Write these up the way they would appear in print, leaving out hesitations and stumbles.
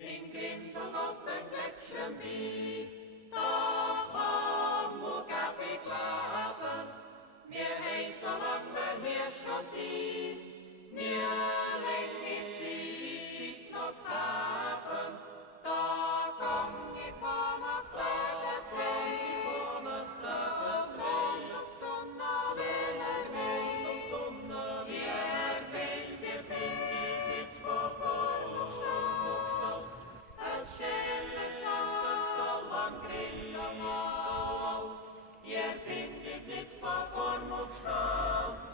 In Grindelwald den Gletschern bei, da kann man gäbig leben. Wir haben, solang wir hier schon sind, nie lange Zeit schützt noch haben. Da gang ich nach Lägertei, auf die Sonne, wenn weht. Ihr findet nicht von vorn es schönes Tal am Grindelwald. Ihr findet nicht von Form und Gestalt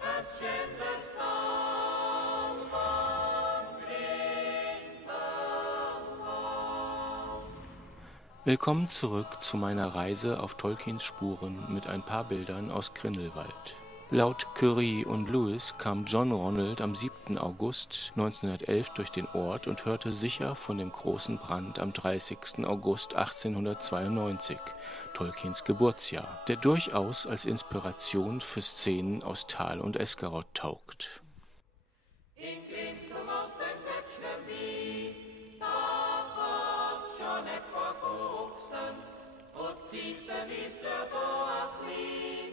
es schönes Tal am Grindelwald. Willkommen zurück zu meiner Reise auf Tolkiens Spuren mit ein paar Bildern aus Grindelwald. Laut Curie und Lewis kam John Ronald am 7. August 1911 durch den Ort und hörte sicher von dem großen Brand am 30. August 1892, Tolkiens Geburtsjahr, der durchaus als Inspiration für Szenen aus Tal und Esgaroth taugt. In Grindelwald den Gletschern bei, da kann's schon etwa gucksen, und die Zeiten wies der da ein klein,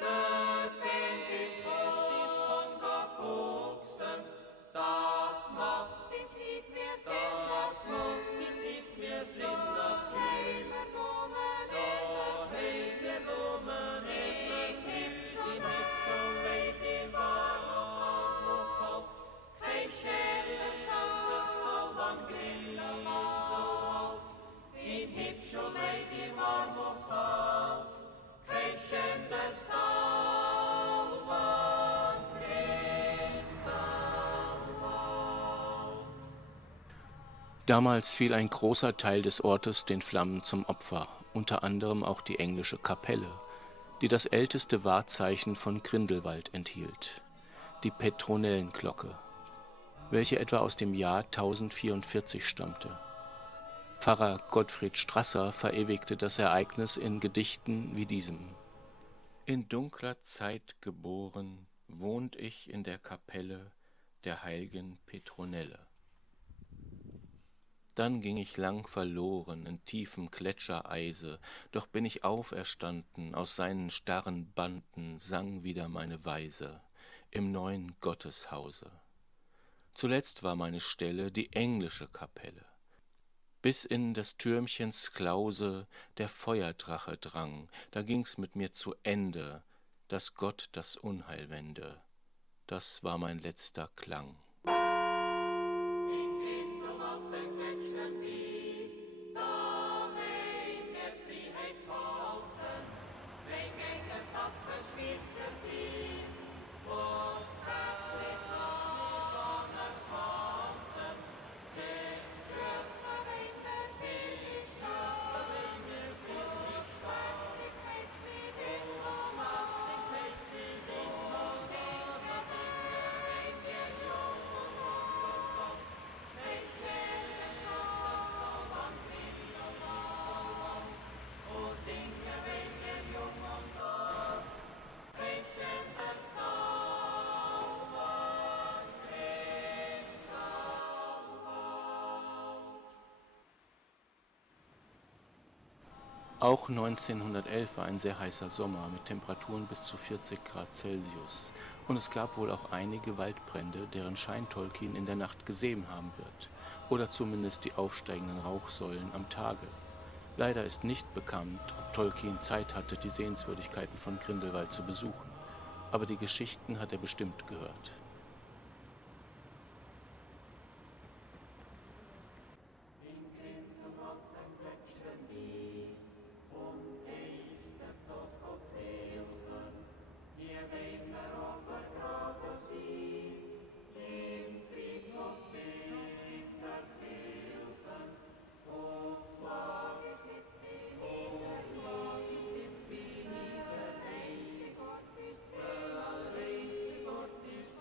der Feld ist voll und Fuchsen, das macht es nicht mehr Sinn, das macht es nicht mehr Sinn, so heimer Blumen, ich heb schon weit im Warnoch, kein schönes Tal am Grindelwald, in hübscher Lady Marmorfeld, kein schönes Tal am Grindelwald. Damals fiel ein großer Teil des Ortes den Flammen zum Opfer, unter anderem auch die englische Kapelle, die das älteste Wahrzeichen von Grindelwald enthielt, die Petronellenglocke, welche etwa aus dem Jahr 1044 stammte. Pfarrer Gottfried Strasser verewigte das Ereignis in Gedichten wie diesem: In dunkler Zeit geboren, wohnt ich in der Kapelle der heiligen Petronelle. Dann ging ich lang verloren in tiefem Gletschereise, doch bin ich auferstanden, aus seinen starren Banden sang wieder meine Weise im neuen Gotteshause. Zuletzt war meine Stelle die englische Kapelle, bis in des Türmchens Klause der Feuerdrache drang, da ging's mit mir zu Ende, dass Gott das Unheil wende, das war mein letzter Klang. In Grindelwald den Gletschern bei, da heim wird Freiheit gehalten, wenn gegen tapfer Schweizer sind, wo's Herz nicht lang anerhalten. Jetzt hört man, wenn wir viel stehen, und Schwachtigkeit wie den Schwachtigkeit wie den singen wir, wenn wir jung und unbekannt. Kein schweres Tal am Grindelwald, oh singen, wenn wir jung und alt. Kein schweres Tal am Grindelwald. Auch 1911 war ein sehr heißer Sommer mit Temperaturen bis zu 40 Grad Celsius, und es gab wohl auch einige Waldbrände, deren Schein Tolkien in der Nacht gesehen haben wird, oder zumindest die aufsteigenden Rauchsäulen am Tage. Leider ist nicht bekannt, ob Tolkien Zeit hatte, die Sehenswürdigkeiten von Grindelwald zu besuchen, aber die Geschichten hat er bestimmt gehört. In Grindelwald den Gletschern bei, wohnt einst der Tod Gott helfen. Hier wollen wir auch vergraben sein, im Friedhof mit der Hilfen. Och, flag ich nicht wie dieser einzig Ort ist, der einzig Ort ist,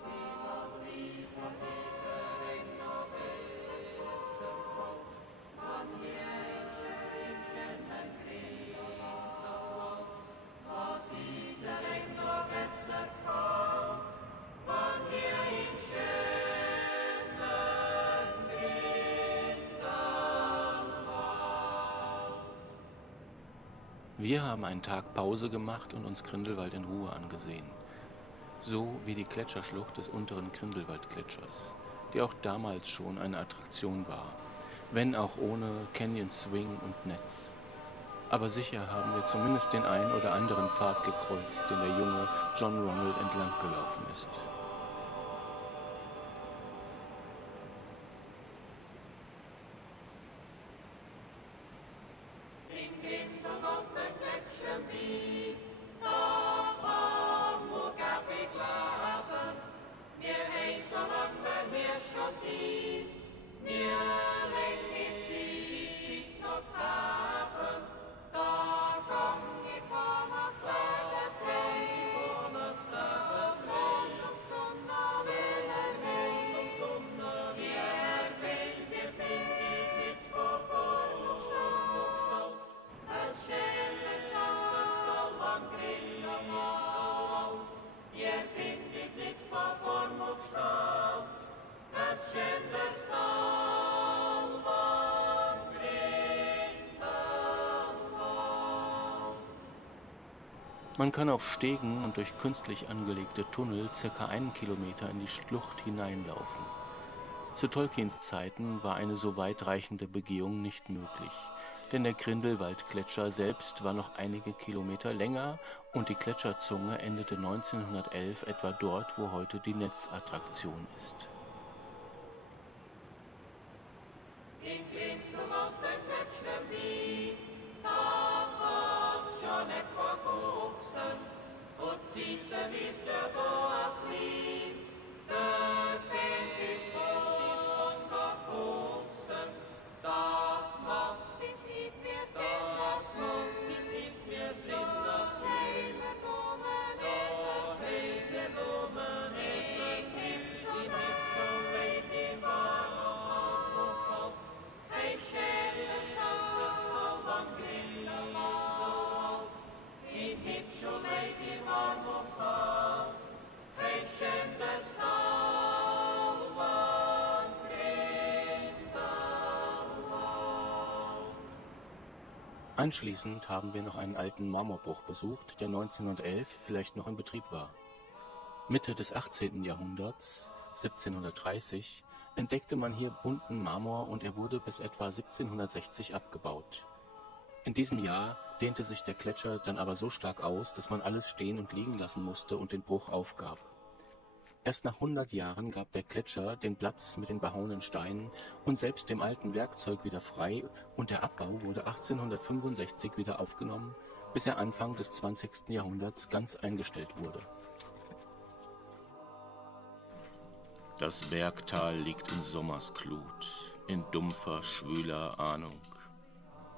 Wir haben einen Tag Pause gemacht und uns Grindelwald in Ruhe angesehen. So wie die Gletscherschlucht des unteren Grindelwaldgletschers, die auch damals schon eine Attraktion war, wenn auch ohne Canyon Swing und Netz. Aber sicher haben wir zumindest den einen oder anderen Pfad gekreuzt, den der junge John Ronald entlang gelaufen ist. Man kann auf Stegen und durch künstlich angelegte Tunnel ca. 1 Kilometer in die Schlucht hineinlaufen. Zu Tolkiens Zeiten war eine so weitreichende Begehung nicht möglich, denn der Grindelwaldgletscher selbst war noch einige Kilometer länger und die Gletscherzunge endete 1911 etwa dort, wo heute die Netzattraktion ist. Anschließend haben wir noch einen alten Marmorbruch besucht, der 1911 vielleicht noch in Betrieb war. Mitte des 18. Jahrhunderts, 1730, entdeckte man hier bunten Marmor und er wurde bis etwa 1760 abgebaut. In diesem Jahr dehnte sich der Gletscher dann aber so stark aus, dass man alles stehen und liegen lassen musste und den Bruch aufgab. Erst nach 100 Jahren gab der Gletscher den Platz mit den behauenen Steinen und selbst dem alten Werkzeug wieder frei und der Abbau wurde 1865 wieder aufgenommen, bis er Anfang des 20. Jahrhunderts ganz eingestellt wurde. Das Bergtal liegt in Sommersglut, in dumpfer, schwüler Ahnung.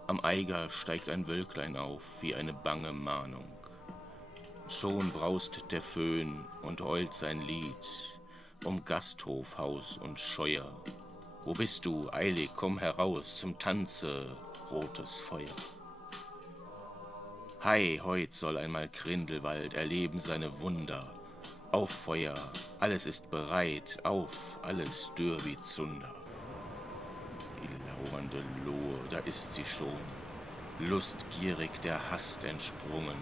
Am Eiger steigt ein Wölklein auf wie eine bange Mahnung. Schon braust der Föhn und heult sein Lied um Gasthof, Haus und Scheuer. Wo bist du, eilig, komm heraus zum Tanze, rotes Feuer. Hei, heut soll einmal Grindelwald erleben seine Wunder. Auf Feuer, alles ist bereit, auf, alles dürr wie Zunder. Die lauernde Lohe, da ist sie schon, lustgierig der Hast entsprungen.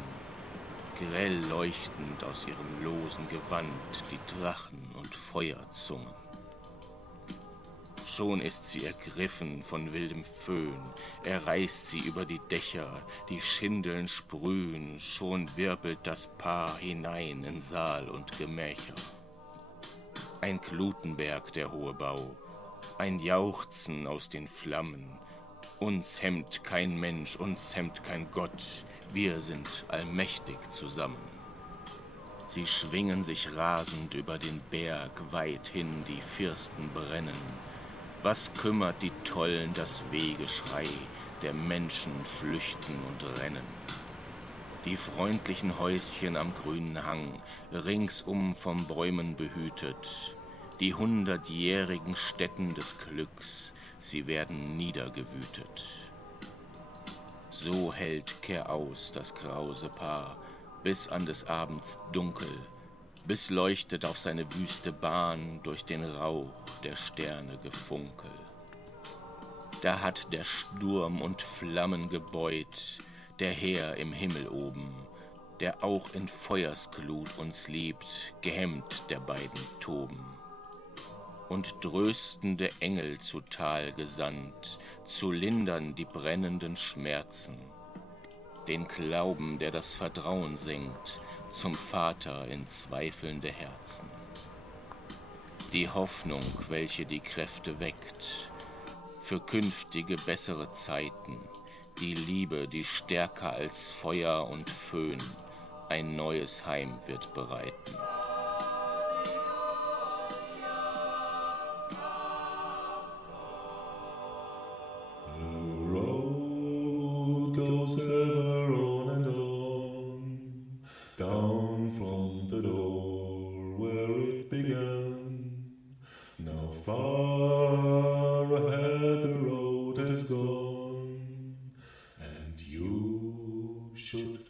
Grell leuchtend aus ihrem losen Gewand die Drachen und Feuerzungen. Schon ist sie ergriffen von wildem Föhn, er reißt sie über die Dächer, die Schindeln sprühen, schon wirbelt das Paar hinein in Saal und Gemächer. Ein Glutenberg der hohe Bau, ein Jauchzen aus den Flammen, uns hemmt kein Mensch, uns hemmt kein Gott, wir sind allmächtig zusammen. Sie schwingen sich rasend über den Berg, weit hin die Firsten brennen. Was kümmert die Tollen das Wehgeschrei, der Menschen flüchten und rennen? Die freundlichen Häuschen am grünen Hang, ringsum von Bäumen behütet, die 100-jährigen Stätten des Glücks, sie werden niedergewütet. So hält kehraus das grause Paar, bis an des Abends Dunkel, bis leuchtet auf seine wüste Bahn durch den Rauch der Sterne Gefunkel. Da hat der Sturm und Flammen gebeut der Herr im Himmel oben, der auch in Feuersglut uns liebt, gehemmt der beiden Toben. Und tröstende Engel zu Tal gesandt, zu lindern die brennenden Schmerzen, den Glauben, der das Vertrauen senkt, zum Vater in zweifelnde Herzen. Die Hoffnung, welche die Kräfte weckt, für künftige bessere Zeiten, die Liebe, die stärker als Feuer und Föhn ein neues Heim wird bereiten. The road goes ever on and on, down from the door where it began. Now far ahead the road has gone, and you should